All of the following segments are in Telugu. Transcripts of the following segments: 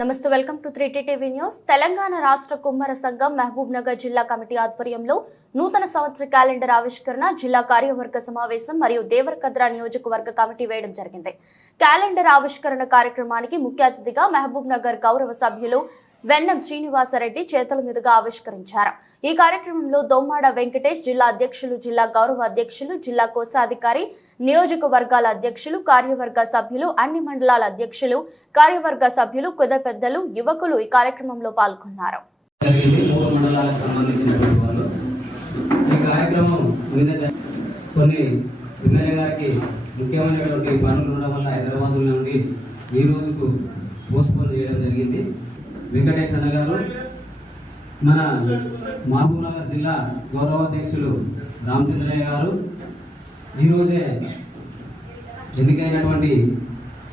నమస్తే welcome to three TV news. Telangana రాష్ట్ర కుమ్మర సంఘం మహబూబ్ నగర్ జిల్లా కమిటీ ఆధ్వర్యంలో నూతన సంవత్సర క్యాలెండర్ ఆవిష్కరణ జిల్లా కార్యవర్గ సమావేశం మరియు దేవరకద్రా నియోజకవర్గ కమిటీ వేయడం జరిగింది. క్యాలెండర్ ఆవిష్కరణ కార్యక్రమానికి ముఖ్య అతిథిగా మహబూబ్ నగర్ గౌరవ సభ్యులు వెన్నం శ్రీనివాసరెడ్డి చేతుల మీదుగా ఆవిష్కరించారు. ఈ కార్యక్రమంలో దొమ్మాడ వెంకటేష్ జిల్లా అధ్యక్షులు జిల్లా గౌరవ అధ్యక్షులు జిల్లా కోశాధికారి నియోజకవర్గాల అధ్యక్షులు కార్యవర్గ సభ్యులు అన్ని మండలాల అధ్యక్షులు కార్యవర్గ సభ్యులు కుద పెద్దలు యువకులు ఈ కార్యక్రమంలో పాల్గొన్నారు. కొన్ని ఎమ్మెల్యే గారికి ముఖ్యమైనటువంటి పనులు ఉండడం వల్ల హైదరాబాద్ నుండి ఈ రోజుకు పోస్ట్పోన్ చేయడం జరిగింది. వెంకటేష్ అన్న గారు మన మహబూబ్నగర్ జిల్లా గౌరవాధ్యక్షులు రామచంద్రయ్య గారు ఈరోజే ఎన్నికైనటువంటి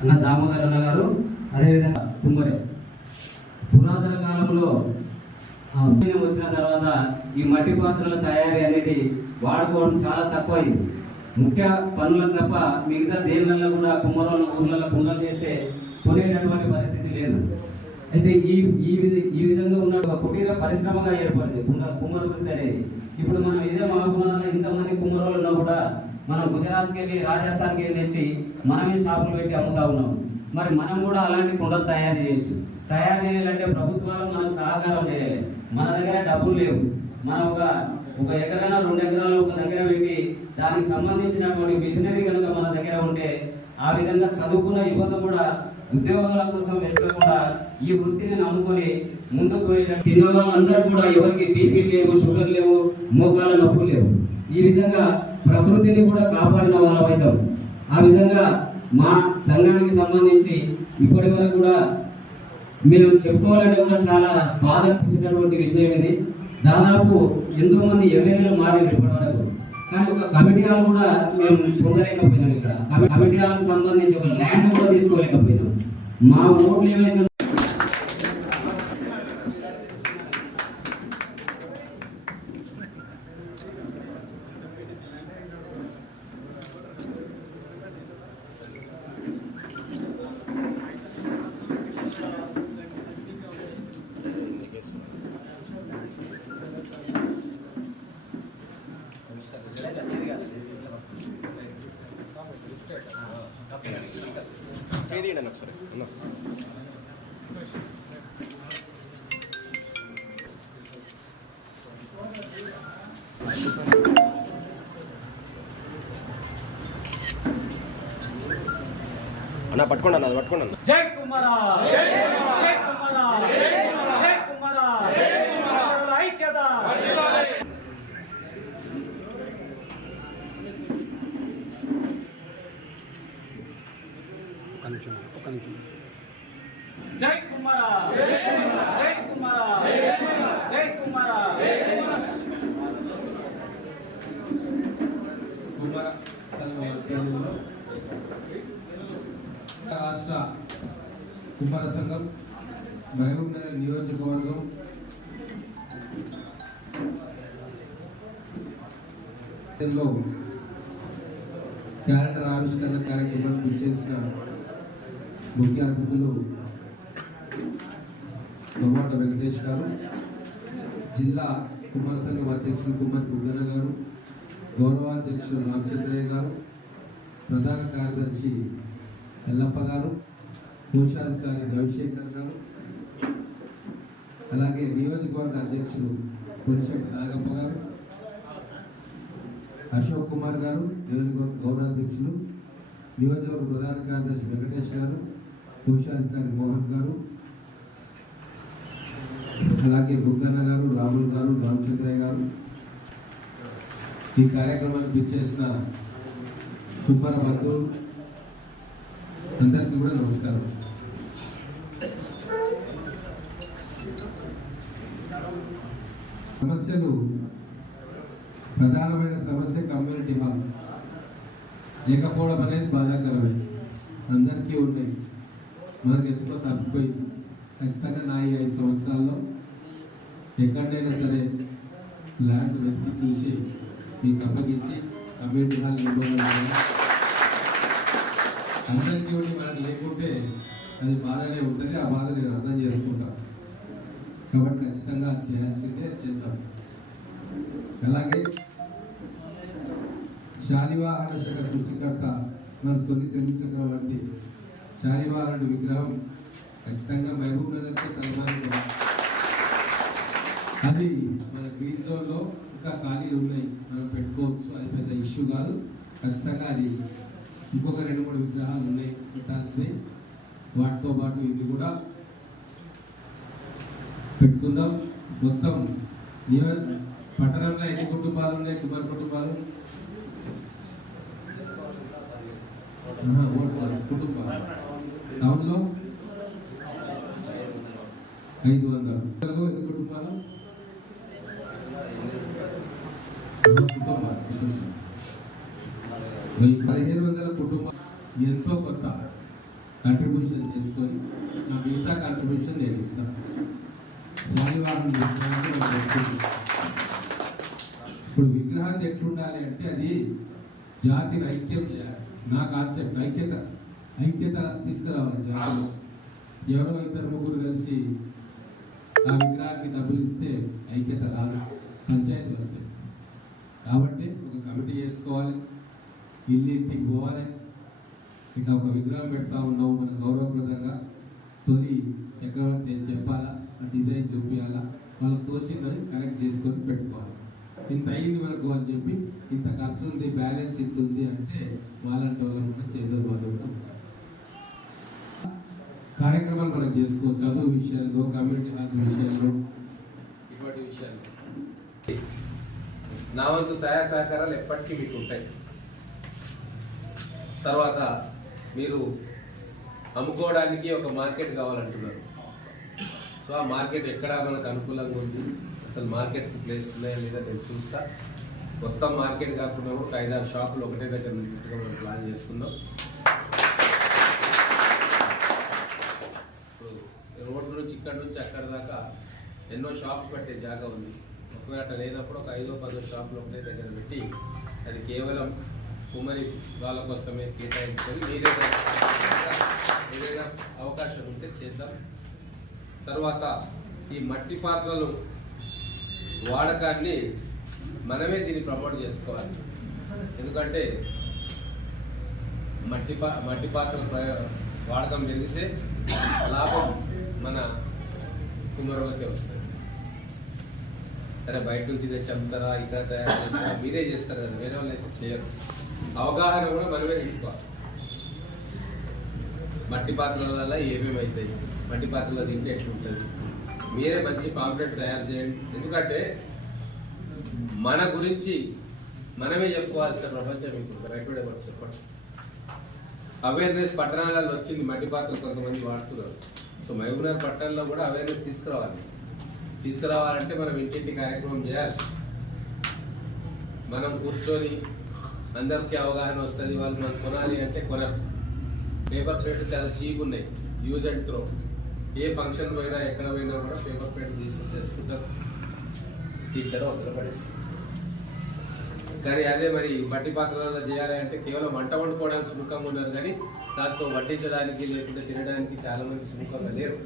అన్న దామోదర్ అన్న గారు అదేవిధంగా కుమ్మరే. పురాతన కాలంలో వచ్చిన తర్వాత ఈ మట్టి పాత్రల తయారీ అనేది వాడుకోవడం చాలా తక్కువైంది. ముఖ్య పనులకు తప్ప మిగతా దేనిలలో కూడా కుమ్మరంలో ఊర్లలో కుండలు చేస్తే కొనేటటువంటి పరిస్థితి లేదు. అయితే ఈ ఈ ఈ విధంగా ఉన్న ఒక కుటీర పరిశ్రమగా ఏర్పడింది. కుండ కుమ్మర వృత్తి అనేది. ఇప్పుడు మనం ఇదే మహాకుమారంలో ఇంతమంది కుమారులు ఉన్నా కూడా మనం గుజరాత్కి వెళ్ళి రాజస్థాన్కి వెళ్ళి తెచ్చి మనమే షాపులు పెట్టి అమ్ముతా ఉన్నాం. మరి మనం కూడా అలాంటి కుండలు తయారు చేయొచ్చు. తయారు చేయాలంటే ప్రభుత్వాలు మనకు సహకారం చేయాలి. మన దగ్గర డబ్బులు లేవు. మనం ఒక ఒక ఎకరాన రెండు ఎకరాలు ఒక దగ్గర పెట్టి దానికి సంబంధించినటువంటి మిషనరీ కనుక మన దగ్గర ఉంటే ఆ విధంగా చదువుకున్న యువత కూడా ఉద్యోగాల కోసం వెతకకుండా ఈ వృత్తిని నమ్ముకొని ముందుకు పోయేటట్టు వాళ్ళందరూ కూడా ఎవరికి బీపీ లేవు షుగర్ లేవు మోకాల నొప్పులు లేవు. ఈ విధంగా ప్రకృతిని కూడా కాపాడిన వాళ్ళం అవుతాం. ఆ విధంగా మా సంఘానికి సంబంధించి ఇప్పటి వరకు కూడా మీరు చెప్పుకోవాలంటే కూడా చాలా బాధ అనిపించినటువంటి విషయం ఇది. దాదాపు ఎంతో మంది ఎమ్మెల్యేలు మారారు ఇప్పటి వరకు. కానీ ఒక కమిటీ హాల్ కూడా మేము పొందలేకపోయినాం ఇక్కడ. కమిటీ హాల్ సంబంధించి ఒక ల్యాండ్ కూడా తీసుకోలేకపోయినాం. మా ఓట్లు ఏమైతే చేయండి ఒకసారి? అన్న. పట్టుకోండి అన్న అది పట్టుకోండి అన్న. జై కుమారా జై కుమారా కుమారుల ఐక్యత జై కుమారా జై కుమారా జై కుమారా కుమార సంఘం ఆధ్వర్యంలో రాష్ట్ర కుమార సంఘం మహబూబ్ నగర్ నియోజకవర్గం లో క్యాలెండర్ ఆవిష్కరణ కార్యక్రమానికి చేసిన ముఖ్య అతిథులు దొమాట వెంకటేష్ గారు జిల్లా కుమార సంఘం అధ్యక్షులు కుమార్ బుగ్గన గారు గౌరవాధ్యక్షులు రామచంద్రయ్య గారు ప్రధాన కార్యదర్శి ఎల్లప్ప గారు కోశాధికారి రవిశేఖర్ గారు అలాగే నియోజకవర్గ అధ్యక్షులు కొంచెం నాగప్ప గారు అశోక్ కుమార్ గారు నియోజకవర్గ గౌరవాధ్యక్షులు నియోజకవర్గ ప్రధాన కార్యదర్శి వెంకటేష్ గారు కోశాధికారి మోహన్ గారు అలాగే బుగ్గన్న గారు రాముల్ గారు రామచంద్రయ్య గారు. ఈ కార్యక్రమాన్ని పిచ్చేసిన కుమ్మర బంధువులు అందరికీ కూడా నమస్కారం. సమస్యలు ప్రధానమైన సమస్య కమ్యూనిటీ హాల్. లేకపోవడం అనేది బాధాకరమే. అందరికీ ఉన్నాయి. మనకు ఎంతో తప్పిపోయింది ఖచ్చితంగా నా ఈ ఐదు సంవత్సరాల్లో ఎక్కడైనా సరే ల్యాండ్ వెతికి చూసి మీకు అప్పగించి కమ్యూనిటీ హాల్ ఇవ్వగలుగుతాను అందరికీ ఉండి మనకు లేకుంటే అది బాధనే ఉంటుంది. ఆ బాధ నేను అర్థం కాబట్టి ఖచ్చితంగా చేయాల్సిందే చేద్దాం అలాగే శాలివాహన శాఖ సృష్టికర్త మన తొలి తెలుగు చక్రవర్తి శాలివాహనుడి విగ్రహం ఖచ్చితంగా మహబూబ్ నగర్కి తలమానికి అది మన గ్రీన్ జోన్లో ఇంకా ఖాళీలు ఉన్నాయి. మనం పెట్టుకోవచ్చు అది పెద్ద ఇష్యూ కాదు. ఖచ్చితంగా అది ఇంకొక రెండు మూడు విగ్రహాలు ఉన్నాయి పెట్టాల్సినవి. వాటితో పాటు ఇది కూడా పెట్టుకుందాం. మొత్తం పట్టణంలో ఎన్ని కుటుంబాలు ఉన్నాయి? కుమార్ కుటుంబాలు? కుటుంబాలు. టౌన్లో ఐదు వందలు. ఎన్ని కుటుంబాలు కుటుంబాలు కుటుంబాలు. ఈ పదిహేను వందల కుటుంబం ఎంతో కొత్త కంట్రిబ్యూషన్ చేసుకొని నా మిగతా కంట్రిబ్యూషన్ నేను ఇస్తాను స్వామివారం ఇప్పుడు విగ్రహాన్ని ఎట్లుండాలి అంటే అది జాతిని ఐక్యం చేయాలి. నా కాన్సెప్ట్ ఐక్యత. ఐక్యత తీసుకురావాలి జాతిలో. ఎవరో ఇద్దరు ముగ్గురు కలిసి ఆ విగ్రహానికి డబ్బులు ఇస్తే ఐక్యత రాదు. పంచాయతీలు వస్తాయి. కాబట్టి ఒక కమిటీ చేసుకోవాలి. ఇల్లు ఇంటికి పోవాలి. ఇట్లా ఒక విగ్రహం పెడతా ఉన్నావు మన గౌరవప్రదంగా. తొలి చక్రవర్తి అని చెప్పాలా? ఆ డిజైన్ చూపించాలా వాళ్ళకి తోచిందని కనెక్ట్ చేసుకొని పెట్టుకోవాలి. ఇంత అయింది వరకు అని చెప్పి ఇంత ఖర్చు ఉంది బ్యాలెన్స్ ఇంత ఉంది అంటే వాళ్ళంటి వాళ్ళని కూడా చేదో వాళ్ళు కార్యక్రమాలు మనం చేసుకో చదువు విషయాల్లో కమ్యూనిటీ హాల్స్ విషయాల్లో. ఇటువంటి విషయాలు. నా వంతు సహాయ సహకారాలు ఎప్పటికీ మీకు ఉంటాయి. తర్వాత మీరు అమ్ముకోవడానికి ఒక మార్కెట్ కావాలంటున్నారు. సో ఆ మార్కెట్ ఎక్కడ మనకు అనుకూలంగా ఉంది? అసలు మార్కెట్ ప్లేస్ ఉన్నాయా లేదా నేను చూస్తా. మొత్తం మార్కెట్ కాకుండా ఒక ఐదారు షాపులు ఒకటే దగ్గర ఉన్నట్టుగా మనం ప్లాన్ చేసుకుందాం. ఇప్పుడు రోడ్డు నుంచి ఇక్కడ నుంచి అక్కడ దాకా ఎన్నో షాప్స్ పెట్టే జాగా ఉంది. ఒకవేళ అట్లా లేనప్పుడు ఒక ఐదో పదో షాపులు ఒకటే దగ్గర పెట్టి అది కేవలం కుమ్మరి వాళ్ళ కోసమే కేటాయించుకొని మీరే ఏదైనా అవకాశం ఉంటే చేద్దాం. తర్వాత ఈ మట్టి పాత్రలు వాడకాన్ని మనమే దీన్ని ప్రమోట్ చేసుకోవాలి. ఎందుకంటే మట్టి పా మట్టి పాత్రల ప్రయో వాడకం జరిగితే లాభం మన కుమ్మరోళ్ళకే వస్తుంది. సరే బయట నుంచి తెచ్చి ఇక్కడ తయారు చేస్తారా మీరే చేస్తారు కదా వేరే వాళ్ళు అయితే చేయరు. అవగాహన కూడా మనమే తీసుకోవాలి. మట్టి పాత్రల ఏమేమి అవుతాయి? మట్టి పాత్రలో తింటే ఎట్లుంటుంది? మీరే మంచి పాంప్లెట్ తయారు చేయండి. ఎందుకంటే మన గురించి మనమే చెప్పుకోవాల్సిన ప్రపంచం ఇప్పుడు. బయట కూడా ఎవరు చెప్పండి. అవేర్నెస్ పట్టణాలలో వచ్చింది మట్టి పాత్రలు కొంతమంది వాడుతున్నారు. సో మహబూబ్నగర్ పట్టణంలో కూడా అవేర్నెస్ తీసుకురావాలి. తీసుకురావాలంటే మనం ఇంటింటి కార్యక్రమం చేయాలి. మనం కూర్చొని అందరికీ అవగాహన వస్తుంది. వాళ్ళు మనం కొనాలి అంటే కొనరు. పేపర్ ప్లేట్లు చాలా చీప్ ఉన్నాయి. యూజ్ అండ్ త్రో ఏ ఫంక్షన్ పోయినా ఎక్కడ పోయినా కూడా పేపర్ ప్లేట్ తీసుకుని తెచ్చుకుంటారు తింటారు అవతల పడేస్తారు. కానీ అదే మరి మట్టి పాత్రలలో చేయాలి అంటే కేవలం వంట వండుకోవడానికి సుముఖంగా ఉన్నారు. కానీ దాంతో వడ్డించడానికి లేకుంటే తినడానికి చాలా మంది సుముఖంగా లేరు.